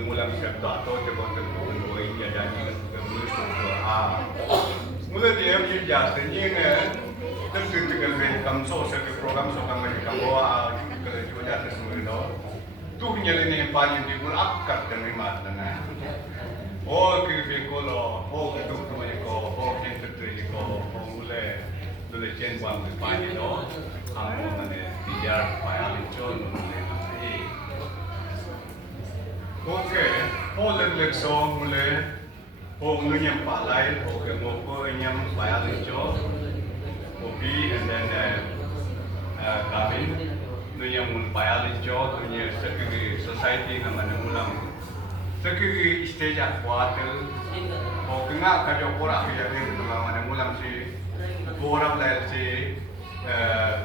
ngulang siap atau tebak tebak doi ya jadi mulu suku mulu dia dia jadi ne tentu dengan kamso sebagai program so kami kamboa juga juga ada semua itu tuh nyeleni paling di mulu akar dengan mana oh kiri kalau oh itu cuma itu oh yang terjadi kalau mulu dulu jen buang di paling itu kamu mana biar paling cun oke, orang lekso mulai, orang yang palai, orang ngopo yang bayar leco, kopi, and then kami, yang mulai bayar leco, dunia sekali society nama mulam, sekali stage akuatel, orang ngak kerja orang kerja ni nama mulam si, orang lain si,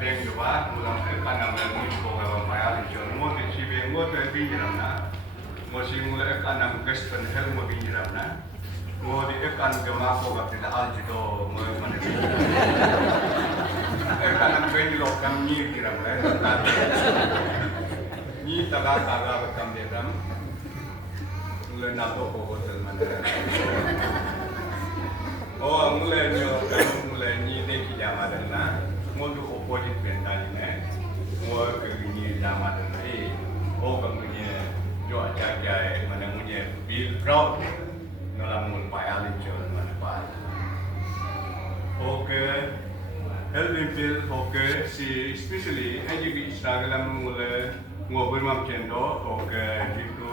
bank juga, mulam kan nama ni orang bayar leco, mau si bank mau tu nama. Masih mulai akan guest dan helm begini ramna, mau akan gemah ko kapil al jito mau mana akan begini lo kami ni ramna, ni taga bekam deram, mulai nato ko hotel mana, oh mulai ni deki jama dana, mau tu opposite bentani ne, mau begini jama dana, oh kami jo aja mana punya bil crowd nolamun payalin jo mana pa oke helping bill oke si especially aja bi struggle mulai ngobrol mam cendo oke gitu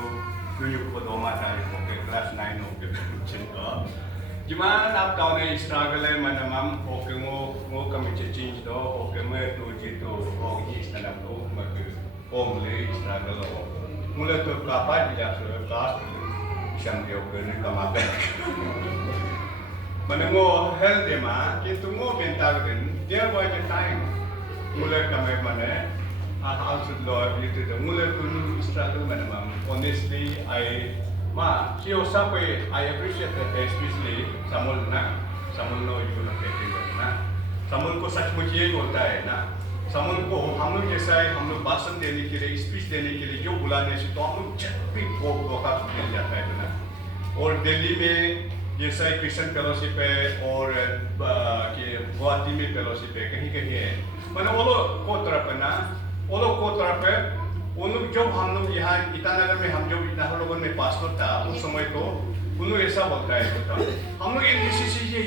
tunjuk foto mata oke kelas 9 oke cendo cuma up tahun ini struggle mana mam oke ngo kami change do oke me tu gitu oh ini stand up do mak mulai struggle mulai tu kapal tidak kelas siang dia kena kamakan. Mana ngo health dia mah, kita ngo bentar kan, dia buat time. Mulai kami mana, also law itu tu, mulai tu struggle mana mam. Honestly, kio sampai I appreciate that especially samul no you nak kata na, samul ko सचमुच ये होता है ना. समूह को हम लोग जैसा है हम लोग भाषण देने के लिए स्पीच देने के लिए जो बुलाने से तो हम लोग जब भी मौका मिल जाता है ना और दिल्ली में जैसा क्रिश्चियन फेलोशिप है और गुवाहाटी में फेलोशिप है कहीं कहीं है मतलब वो लोग को तरफ है ना वो लोग को तरफ है उन लोग जब हम लोग यहाँ ईटानगर में हम जब ईटानगर लोगों में पासपोर्ट था उस समय तो उन लोग ऐसा बोलता है हम लोग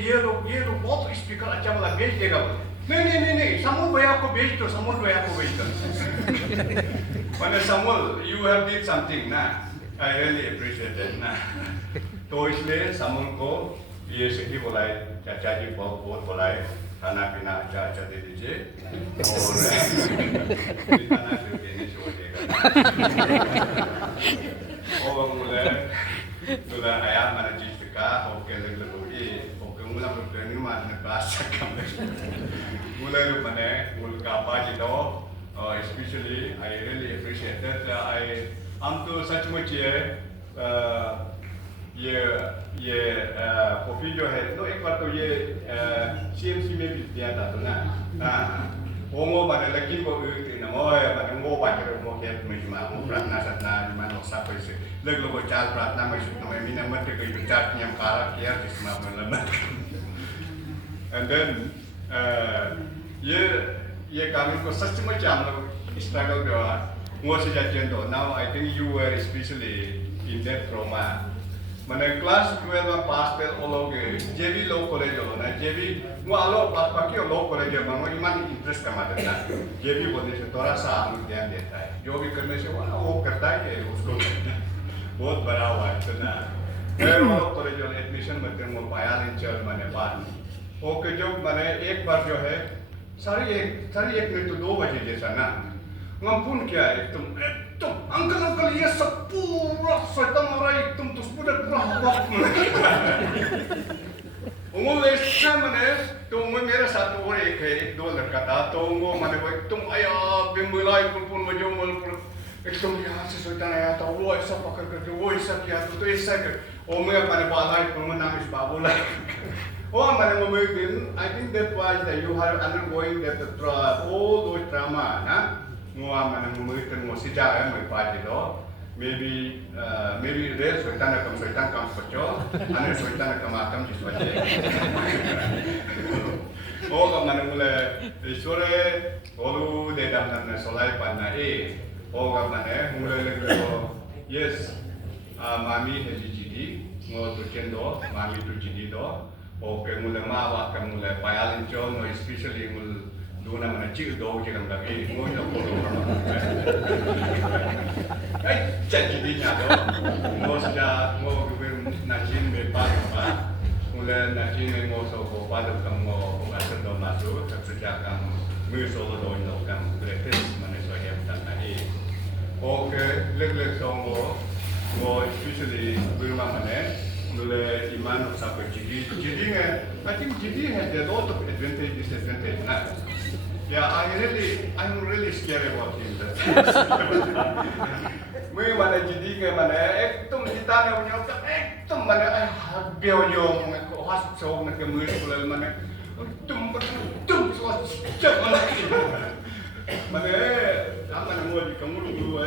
ये लोग बहुत स्पीकर अच्छा वाला भेज देगा बोलते नहीं Samuel भैया को भेज दो Samuel भैया को भेज दो मैंने Samuel you have did something ना I really appreciate it ना तो इसलिए Samuel को ये सही बोलाए चाचा जी बहुत बोलाए खाना पीना अच्छा दे दीजिए और खाना देने छोड़ देगा और मुझे तुला ayam mana jika oke lebih mulai bertemu mana bahasa kami mulai mana mulai apa jadi especially I really appreciate that हम तो सचमुच ये कॉफी जो है तो एक बार तो ये CMC में भी दिया था तो ना वो mana lagi को ना mana वो बाहर वो क्या में cuma प्रार्थना Satna mana sampai sih lagi lo bicara प्रार्थना में सुनने में mina mati ke bicara yang kalah kia di semua melemah and then ये kami को सचमुच हम लोग struggle हुआ वो से जाते हैं now I think you were especially in that trauma मैंने class 12 में pass कर वो लोग JV law college हो ना JV वो आलो पास बाकी law college में वो इमान interest कमाते हैं JV बोलने से थोड़ा सा हम ध्यान देता है जो भी करने से वो करता है उसको बहुत बड़ा हुआ है तो ना फिर वो college में admission में तो वो biology मैंने बात ओके जो मैंने एक बार जो है सारी एक में तो 2 बजे जैसा ना ngampun क्या है तुम अंकल ये सब पूरा शैतान मराई तुम तो पूरा berapa umum लेसा मैंने तो मेरे साथ और एक है एक 2 लड़का था तो वो मैंने बोला तुम आया बिम्बुलाई पुन मजो मल एकदम यहाँ से शैतान आया था वो ऐसा पकड़ करके वो ऐसा किया तो ऐसा कर और मैं मैंने बाला पुन नाम इस बाबूला oh मैंने वो I think that was that you are undergoing that all those trauma ना mua mana mui ten mo si ja ai mai pa ji do maybe there sultan comes for job, and sultan come just for oh, come on, mule, sore, olu de dam na solai panna oh, come on, mule yes, mami has GD, mo to kendo, mami to GD do, okay, mule ma wa kam mule payalin jo, no especially mule duna mana cik do je kam lagi, mo yo ko jadi nyado, mo sudah mo gubernur najin bebas apa, mulai najin mo so ko pada kamu asal do masuk, sejak kamu musuh do indo kamu gratis mana so yang tak tadi. Oke, leg so mo especially rumah mana, mulai iman sampai jadi ni, I think jadi has a lot of advantage disadvantage nah. Yeah, I'm really scared about him. Mới mana jadi ke mana ektum kita ni punya ektum mana biar jom khas show nak kemui pula mana ektum suat cak mana mana apa nama di kamu dulu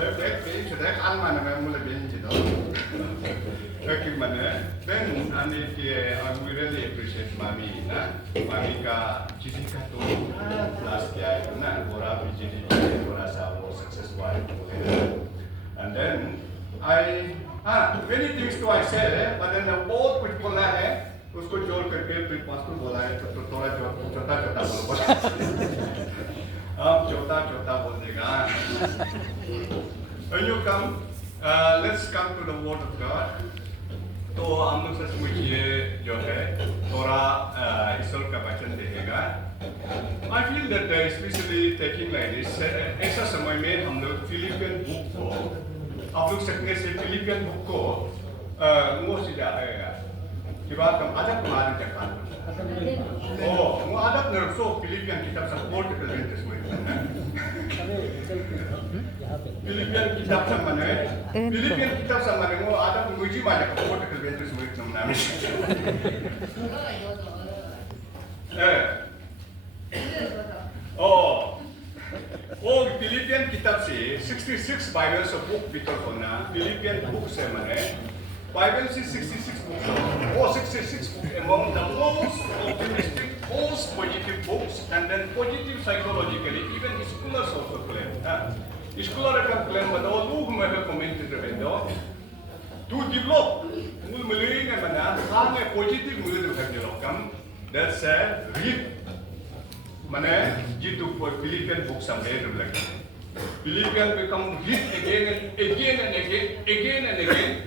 sudah kan mana mula benci tu. Okay mana then ane ke I really appreciate mami na mami ka jadi ka tu last year na bora jadi bora sabo successful and then many things to I said but then the बहुत कुछ बोलना है उसको जोड़ करके फिर pastor बोला है तो थोड़ा छोटा बोलो अब छोटा बोल देगा when you come let's come to the word of God तो हम लोग सचमुच ये जो है थोड़ा ईश्वर का वचन देखेगा I feel that especially taking like this ऐसा समय में हम लोग फिलिपियन बुक को आप लोग सकने से फिलिपियन बुक को वो सीधा आएगा कि बात हम आदत मारने चक्कर वो आदत नर्सों फिलिपियन किताब सपोर्ट कर लेते हैं फिलिपियन किताब समाने वो आदत मुझे मारे सपोर्ट कर लेते हैं फिलिपियन किताब से 66 बाइबल से बुक भीतर होना फिलिपियन बुक से माने बाइबल से 66 book 66 book among the most optimistic most positive books and then positive psychologically even scholars also claim scholar kan claim bahwa लोग mereka commented bahwa to develop mul melinga mana hanya positive mul developkan that's read mana jitu Philippian book sampai itu lagi. Philippian become read again and again.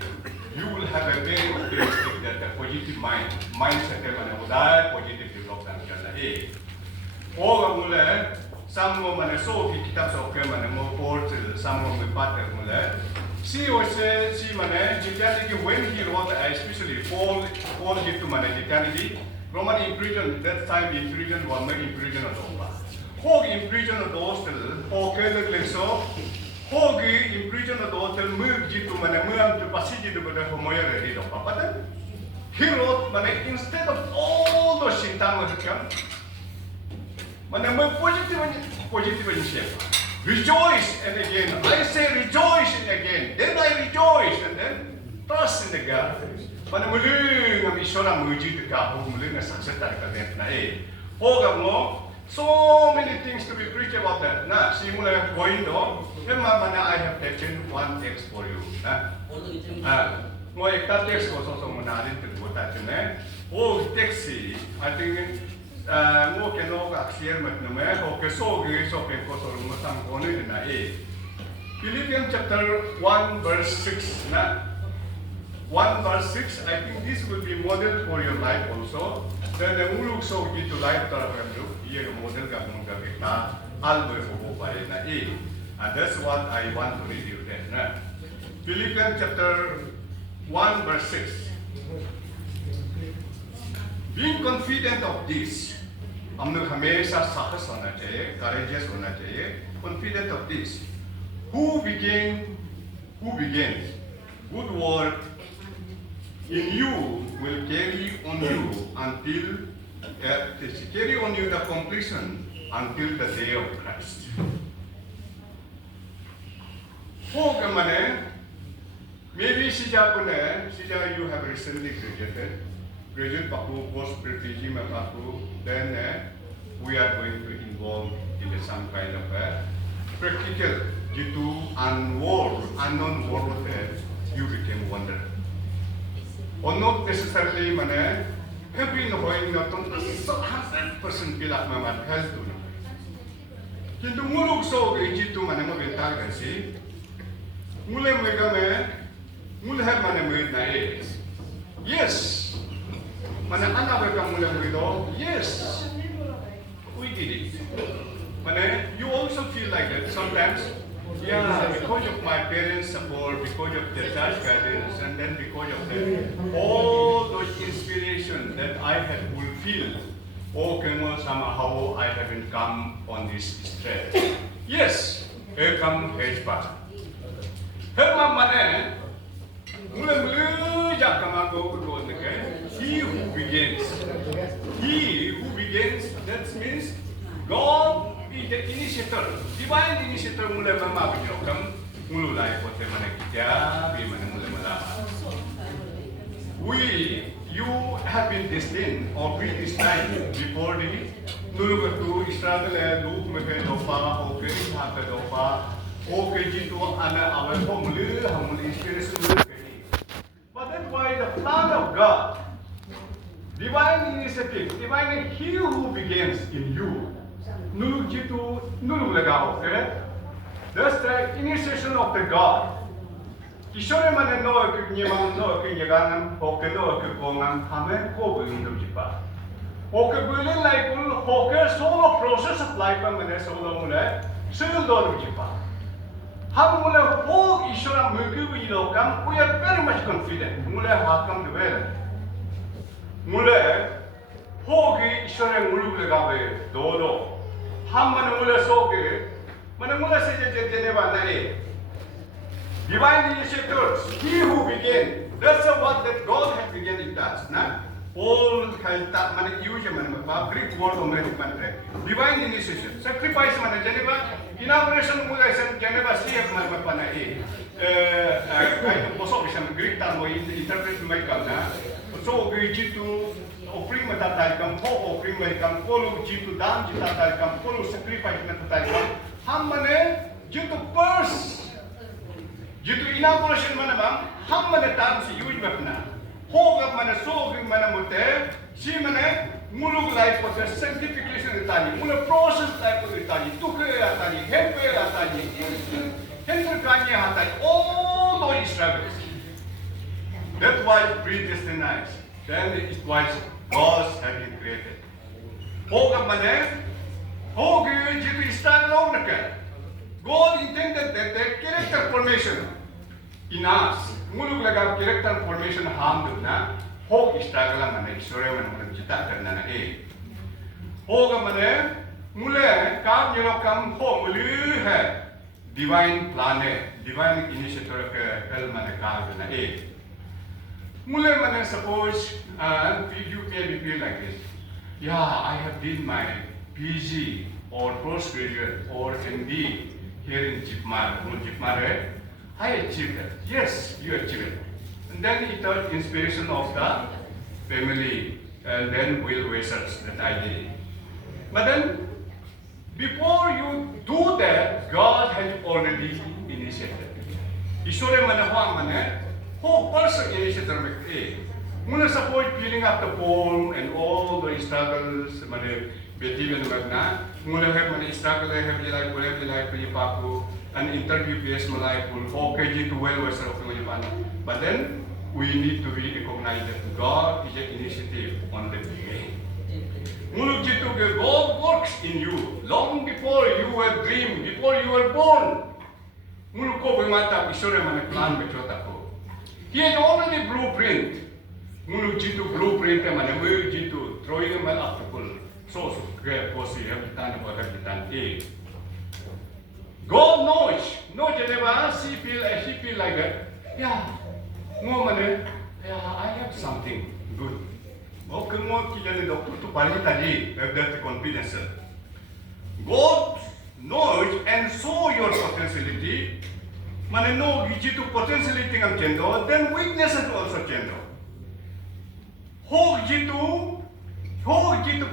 You will have a very optimistic that positive mindset mana udai positive development kerana orang mula sama mana so kitab sok mana mau port sama mempat mula. Si mana jika when he wrote especially Paul itu mana jika Roman imprisoned that time imprisoned one man imprisoned at all. Hog imprisoned at all still. Hog so. Hog imprisoned at all till move jitu mana move to passage to the homoya ready of Papa. Then he wrote mana instead of all those shintama to come. Mana move positive in shape. Rejoice and again. I say rejoice and again. Then I rejoice and then trust in the God. Mana muli ngam isora muji dekat muli ngam sukses dari kalian na mo so many things to be preached about that na si mula going do mana I have taken one text for you na mo ekta text ko so menarik tu buat aja text si I think mo keno aksier mat nama ke so ko so mo sam ko ni na Philippians chapter 1 verse 6 na 1 verse 6, I think this will be model for your life also. Then the muluk so gitu life terhadap ia model kamu kita alber buku pada na and that's what I want to read you then. Philippians chapter 1 verse 6. Being confident of this, हम लोग हमेशा साहस होना चाहिए, courageous होना चाहिए, confident of this. Who begins good work in you will carry on you until carry on you the completion until the day of Christ. Hog mane sija pune, sija you have recently graduated. Graduate paku, post PG paku. Then we are going to involve in some kind of practical due to unknown world you became wonder. Or not necessarily mane happy no hoing not 100% pilak maman has to. Kintu muluk so jitu mane mo bentar kasi. Mule megame mulher mane murid na yes. Mana anak mereka mula murid yes. We did it. Mane you also feel like that sometimes. Yeah, because of my parents' support, because of the church guidance, and then because of all those inspiration that I had fulfilled, somehow I haven't come on this stretch. Yes, here come Hejpa. Herma mane, mula jakama go he who begins, that means God. The initiator, divine initiator mula mama binyokam mulu lai pote mana kita bi mana mula mala. You have been destined or predestined before the nulu tu Israel loop meke dopa oke haka dopa oke jitu ana awal ko mulu hamul inspiration mulu kini. But that's why the plan of God, divine initiative, divine He who begins in you. Nulu jitu nulu lagao, correct? That's the initiation of the God. Ishore mane no nyemang no kinyagangan hoke no kongan hame ko bulin jipa. Hoke bulin like hoke solo process of life mane solo mule sul do jipa. Ham mule ho ishora mugu bilokam we are very much confident. Mule hakam dwell. Mule ho gi ishore mulu lagabe do. Ham mana mula soke, mana mula saja jeneva nare. Divine initiators, He who began. That's what that God has begun in us. Na all kalta mana use mana Greek word omre mantre. Divine initiation, sacrifice mana jeneva inauguration mula sen jeneva siap mana pana kind of posok Greek term interpret mereka na. So jitu offering matatalkam ho offering mereka kolu jitu dam jitatalkam kolu sacrifice matatalkam ham mane jitu purse jitu inauguration mana bang ham mane tam si use mapna ho gap mana so gap mana mute si mane muluk life process sanctification itani mula process type of itani tuke atani helpe atani helper kanya hatani all those struggles. That's why predestined. Then it was God had been created. Hoga mane, hoga jitu start long naka. God intended that the character formation in us, muluk laga character formation ham na, hog struggle mane, sure mane jita karna na Hoga mane, mule kam kam ho mulu hai divine plan divine initiator kal mane kam na Mule mane suppose you may feel like this. Yeah, I have did my PG or postgraduate or MD here in Jipmar. I achieved it. Yes, you achieved it. And then it was inspiration of the family and then well wishers that I did. But then before you do that, God has already initiated. Ishore mane ho mane. Whole person initiative muna support filling up the form and all the struggles mane beti ben magna muna have mane struggle have life paku an interview based life full okay to well was of but then we need to be recognized that God is an initiative on the beginning. Muluk jitu God works in you long before you were dreamed, before you were born. Muluk ko bimata isore mane plan betrota ko. He had already blueprint. Mulu jitu blueprint mana mulu jitu throwing them up to pull. So kosi habitan or habitan God knows. No Geneva, she feel like that. Yeah, no money. Yeah, I have something good. Okay, mo kijane doctor to paritali have that confidence. God knows and saw your potentiality. Mane no jitu potentially tingam chendo, then weaknesses also chendo. Hog jitu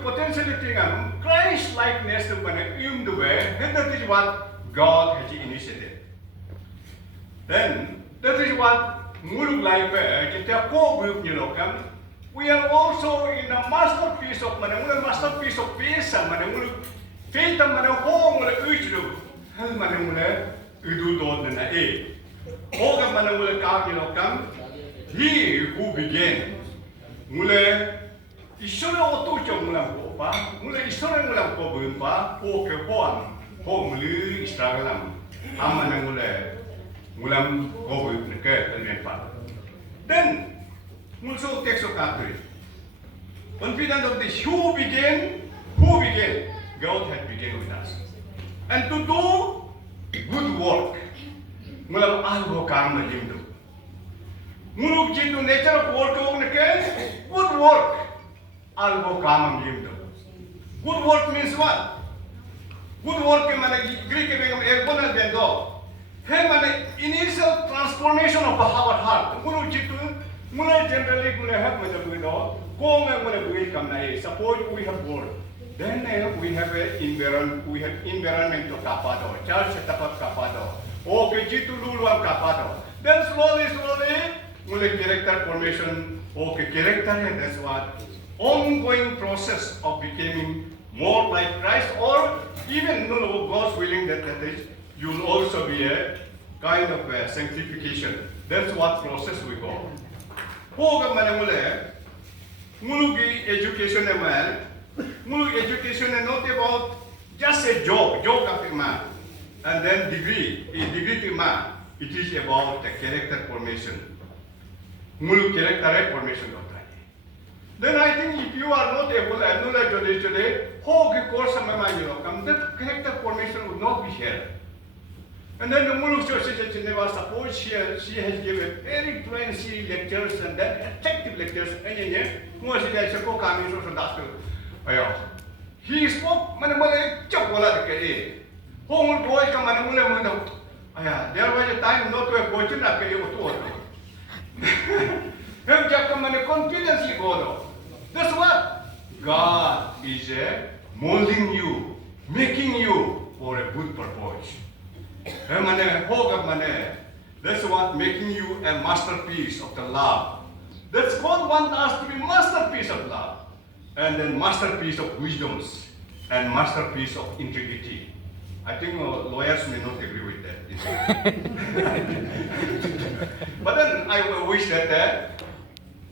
potentially tingam Christ likeness to mane the way. That is what God has initiated. Then that is what muluk like kita ko group ni lokam. We are also in a masterpiece of mane masterpiece of peace and mane faith mane ho mule ujru. Hal mane mule udu do na e. Hoga mane mule ka ni lokam. He who began mule ishore otu chong mulam ko pa mule ishore mulam ko bum pa ho ke ho mule struggle amane mulam ko bum ke alren pa. Then also text of Catholic. Confident of this, who began? God had begun with us. And to do good work. Mulam algo karma jimdo. Muluk jitu nature of work good work. Algo karma jimdo. Good work means what? Good work means Greek ekbonal bendo. Hey mane initial transformation of our heart. Muluk jitu mulai generally mulai have mane buido. Kung mane build kam na suppose we have board. Then we have environment to kapado. Church tapat kapado. Okay, jitu lulu ang kapado. Then slowly, mulai character formation. Okay, character that's what ongoing process of becoming more like Christ, or even God's willing that is, you'll also be a kind of a sanctification. That's what process we go. Hoga mane mulugi education education is not about just a job kapima, and then degree tima. It is about the character formation. Muluk character formation of that. Then I think if you are not able to acknowledge today, hog course that character formation would not be here. And then the Muluk Church suppose she has given very fluency lectures and then effective lectures. He spoke there was a time not to have watched confidence. That's what God is molding you, making you for a good purpose. That's what making you a masterpiece of the love. That's God wants us to be masterpiece of love, and then masterpiece of wisdoms, and masterpiece of integrity. I think lawyers may not agree with that. But then I wish that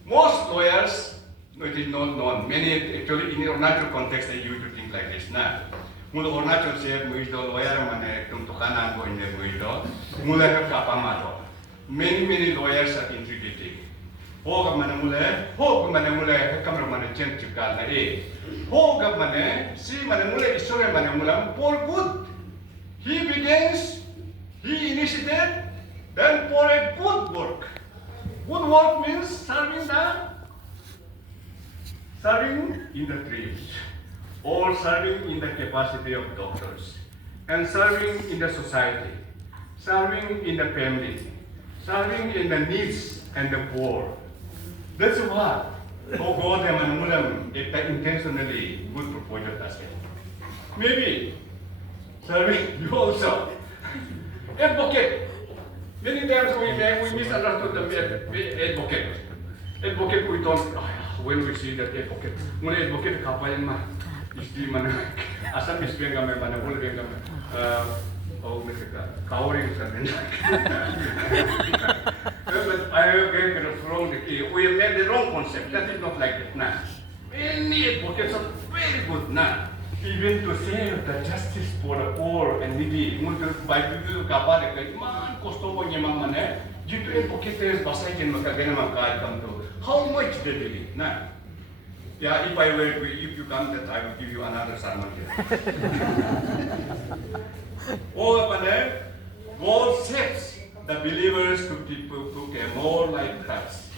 most lawyers, it is not known. Many actually in Arunachal context they use to think like this. Mula Arunachal said, "Muido lawyer mane tumtukanan ko inde muido." Mula have kapamato. Many lawyers are integrity. Hoga mane mula kamera mane change chukal na e. Hoga mane si mane mula isore mane mula for good. He begins, he initiated, then for a good work. Good work means serving in the trades, or serving in the capacity of doctors, and serving in the society, serving in the family, serving in the needs and the poor. That's what God intentionally good proposal as well. Maybe serving you also. Advocate. Many times we misunderstood the advocate. Advocate we don't, when we see that advocate, mula advocate kapayan ma, isti man, asam isbenga me mana, mula benga me, cowering sa But I have wrong. We have made the wrong concept. That is not like that. Nah. Many advocates are very good. Nah. Even to save the justice for the poor and needy, by people kapal man kosto ko niya mamane, dito advocates basay din magkagana magkay come to. How much they believe? Nah. Yeah, if you come, that I will give you another sermon here. God saves the believers to a more like Christ.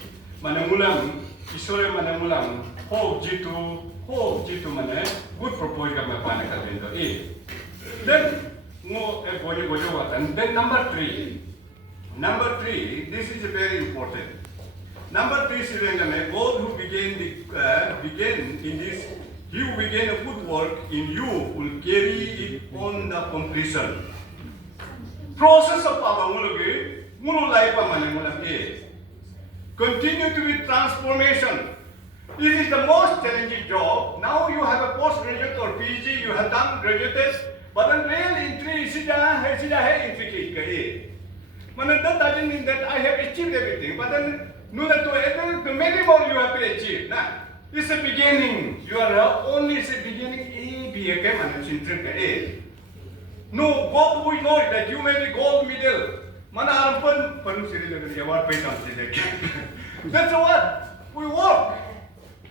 Manamulam, isore manamulam, ho jitu mane, good propose ka mapana ka dito. Then, and then number 3, Number 3, this is very important. Number 3 is God who begin in this, he who began a good work in you will carry it on the completion. Process of our mulu life continue to be transformation. It is the most challenging job. Now you have a postgraduate or PG, you have done graduates, but the real entry is intricate. That doesn't mean that I have achieved everything, but then the minimum you have to achieve. It's the beginning. You are only the beginning A, B, A. No, God will know that you may be gold medal. That's what we work.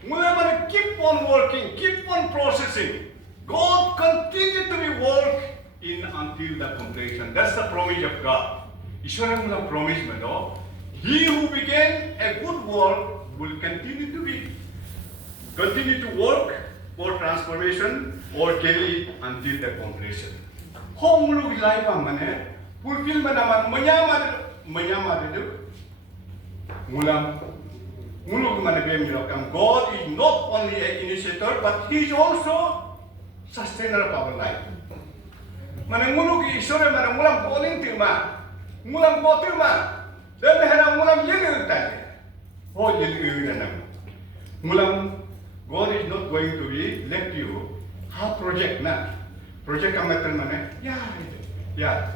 We have to keep on working, keep on processing. God continue to be work in until the completion. That's the promise of God. Ishwaran promise mado. He who began a good work will continue to work for transformation or carry it until the completion. Home look life amane fulfillment aman manyamadu mulam muluk mane bemilokam. God is not only an initiator but he is also sustainer of our life. Mane muluk ishore mane mulam calling tima mulam kotima then hera mulam yelu tane ho yelu tanam mulam. God is not going to be let you have project na. Project kamatal mane ya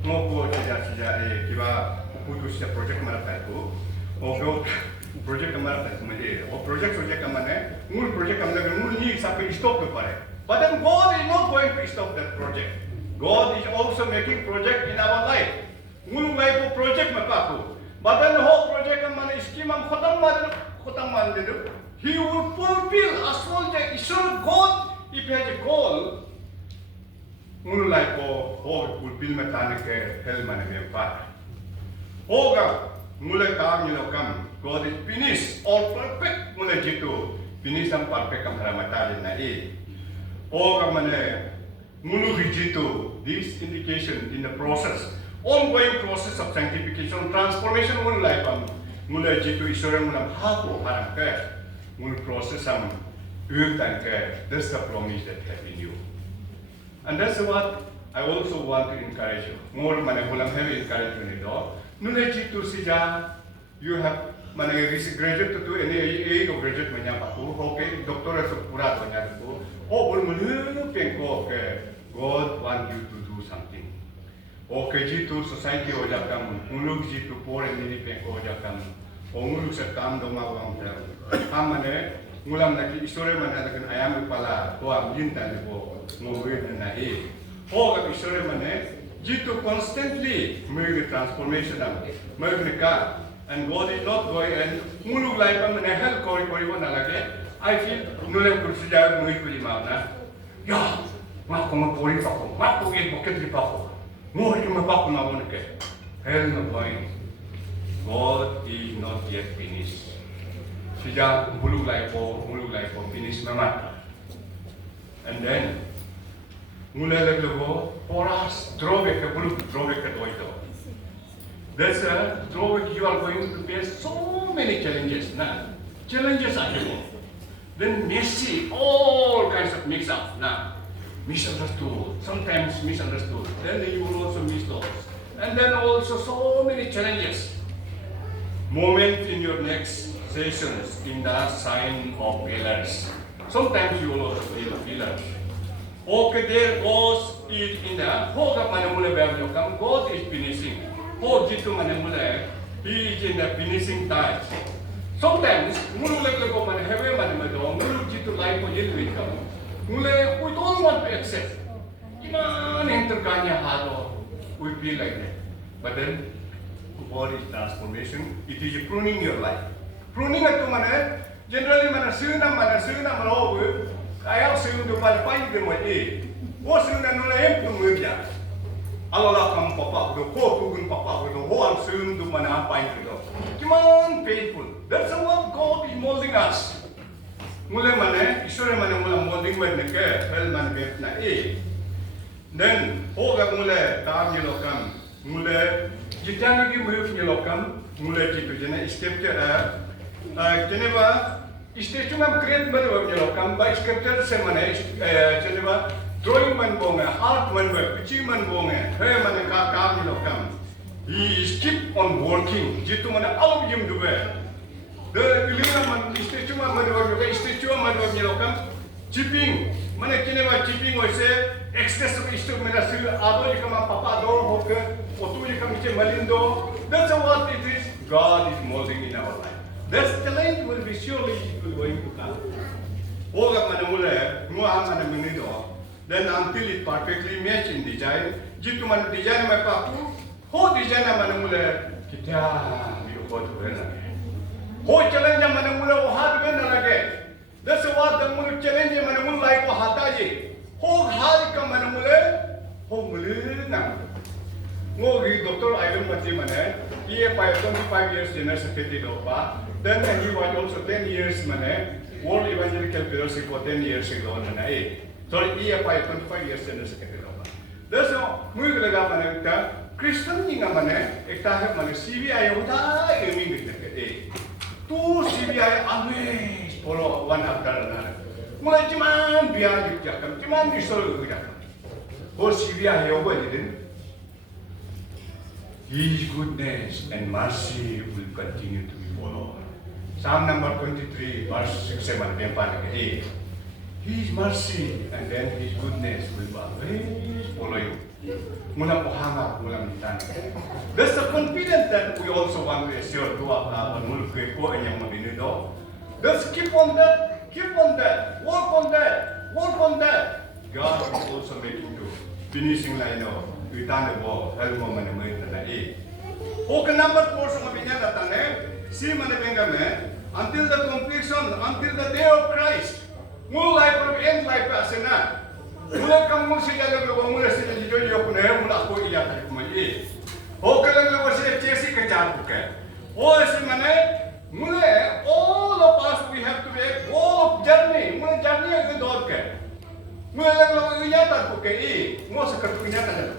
ngopo sejak kiba putus ya project maratai ko o project maratai mane o project kamane mul project kamane mul ni sampai stop ke pare. But then God is not going to stop that project. God is also making project in our life. Mul mai ko project mapako. But then whole project kamane scheme am khatam man dedu. He will fulfill as well as God if he has a goal. Mulu like fulfillment ke hell mane me pa. Hoga mule kam kam. God is finished all perfect mule jitu. Finish am perfect kam haramata na e. Hoga mane mulu jitu. This indication in the process, ongoing process of sanctification, transformation mulu like mule jitu isore mulam hapo haram ke. Mul process am that's the promise that have in you. And that's what I also want to encourage you. More manahulam have encouragement do. Nunechi to sija you have graduate to any age of graduate manya paku okay doctor so pura manya to oh mulu penko okay God want you to do something. Okay ji to society ho jakam muluk ji to poor and needy penko jakam. Muluk sa kam do mawang amane ngulam lagi isore mana akan ayam kepala to am jintan ko ngowe na e ho ga isore mane jitu constantly make transformation am make ka and God is not going and muluk life am ne hel koi na lage I feel nule kursi ja mui kuli ma na ya ma ko ma pori pa ko ma ko ge boket ri pa ko mo hi ma pa ko na won ke hell no going. God is not yet finished. Sejak mulu life finish mama. And then mulai lagi for us drawback ke toito. That's a drawback you are going to face so many challenges. Nah, challenges are here. Then messy, all kinds of mix up. Nah, misunderstood. Sometimes misunderstood. Then you will also miss those. And then also so many challenges. Moment in your next sessions in the sign of pillars. Sometimes you will also feel pillars. Okay, there goes it in the Hoga Manamula Babylon. God is finishing. Ho Jitu Manamula, he is in the finishing time. Sometimes Mulaka go man have a manamado, Mulu Jitu life for Jitu come. Mule, we don't want to accept. Iman interkanya hado, we feel like that. But then God is transformation. It is pruning your life. Pruning itu mana? Generally mana mana kaya sehun tu mana paling dia mati. Oh sehun anu lain tu mungkin. Allah kam papa tu, ko tugun papa tu, ho al sehun tu mana paling tu. Cuman faithful. That's what God is molding us. Mulai mana? Isore mana mulai molding mana ke? Hal mana na Then ho gak mulai tam jelo kam mulai Jitani ki move ni lokam mulai itu jenak scripture Geneva stage ngam create madu ni lokam by scripture se mana Geneva drawing man bonga heart man ba pichi man bonga he mana ka ni lokam he is keep on working jitu mana all of him do the ilina man stage madu ni lokam chipping mana Geneva chipping oise excess of istok mena sil ado ikama papa do hoke otu ikam che malindo. That's what it is. God is molding in our life. This challenge will be surely going to come. Oga mana mula mua mana minido. Then until it perfectly match in design, jitu mana design mai papu, ho design mana mula kita biru ho tu bena. Ho challenge mana mula ho hat bena lage. That's what the mula challenge mana mula like ho hata je. Ho hal ka mana mula ho mula na. Ngogi Dr. Ivan Mati mana, he by 25 years general secretary dopa. Then he was also 10 years mana World Evangelical Fellowship for 10 years ago mana Sorry, he by 25 years general secretary dopa. That's all. Mui lega mana kita Kristen ni mana ekta hai mana CBI udah ini gitu. Tu CBI always follow one after another. Mulai cuman biar dijakan, cuman disuruh dijakan. Oh CBI yang apa ni? His goodness and mercy will continue to be followed. Psalm number 23, verse 6, 7, 8. His mercy and then His goodness will always follow you. Mula pohanga, mula mitana. There's a confidence that we also want to assure to our muluk ko and yang mabinido. Just keep on that, work on that. God is also making to finishing line of Vitana Bo, Helmo Manamita. Okay, number 4 sa mabinya datang si manabengame until the completion, until the day of Christ. Mulai from end life asena. Mulai kamu sejak lalu mulai sejak jujur punya mulai aku iya tadi kumai. Okay, lalu saya cesi kejar bukan. Oh, si mana? Mulai all of us we have to make all of journey. Mulai journey yang kedua ke. Mulai lalu iya tadi bukan. Mau sekarang iya tadi bukan.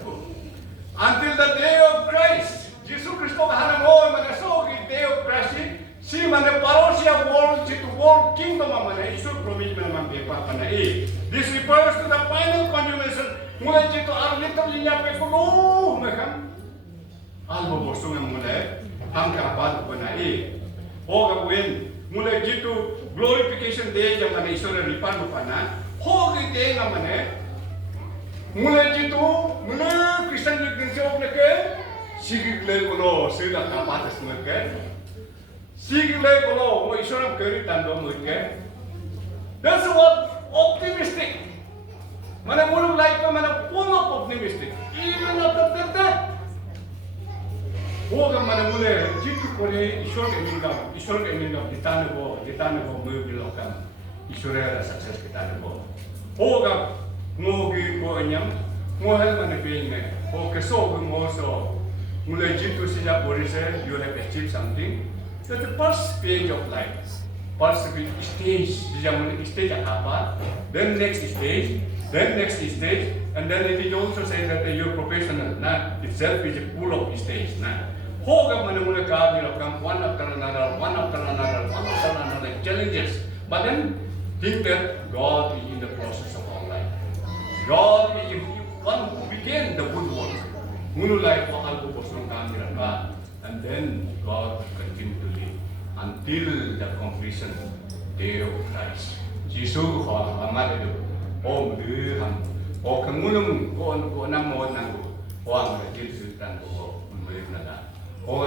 Until the day of Christ, Jesus Christ kahana mo mana so the day of Christ si mana parosia world to world kingdom mana isu promise mana bepa mana this refers to the final consummation mulai itu arlito linya pe kuno macam albo bosong mulai angka apa mana hoga when mulai itu glorification day yang mana isu ripan mana hoga day mana mulai itu mulai Kristen Iglesia mereka sigil lego sudah kapatas mereka sigil lego mau Islam kiri tanda mereka. That's what optimistic. Mana mulai life mana full of optimistic. Even after that, hoga mana mulai jitu kore Islam emingam ditanda bo mengbilokan Islam ada sukses kita bo. Hoga ngogi ko anyam ngohel mana pengine o keso mo so mulai jitu sejak borise you have achieved something. That's the first page of life, first stage zaman stage apa, then next stage, and then it is also say that your professional nah itself is full of stage nah hoga mana mulai ka bilang one after another challenges, but then think that God is in the process of our life. God is one who began the good work. Mulai wakal ko posong kami raka, and then God will continue to lead until the completion day of Christ. Jesus ko amat itu. Oh mudiham. Oh kangulung ko namo nango. Oh ang Jesus tan ko mulai nada. Oh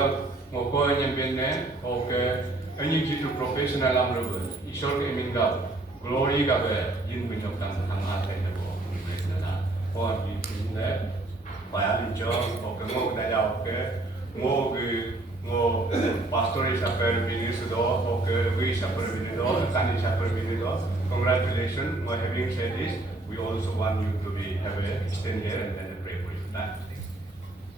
ko nyembene. Okay. Any jitu professional amro. Isor ke minda. Glory ka be. Yin binok tan amat itu. Oh di sini bayar job, oke mau kita jawab ke, mau pastor siapa bini sudah, oke we siapa bini do, tani siapa bini do. Congratulations for having said this. We also want you to have a stand here and then pray for you.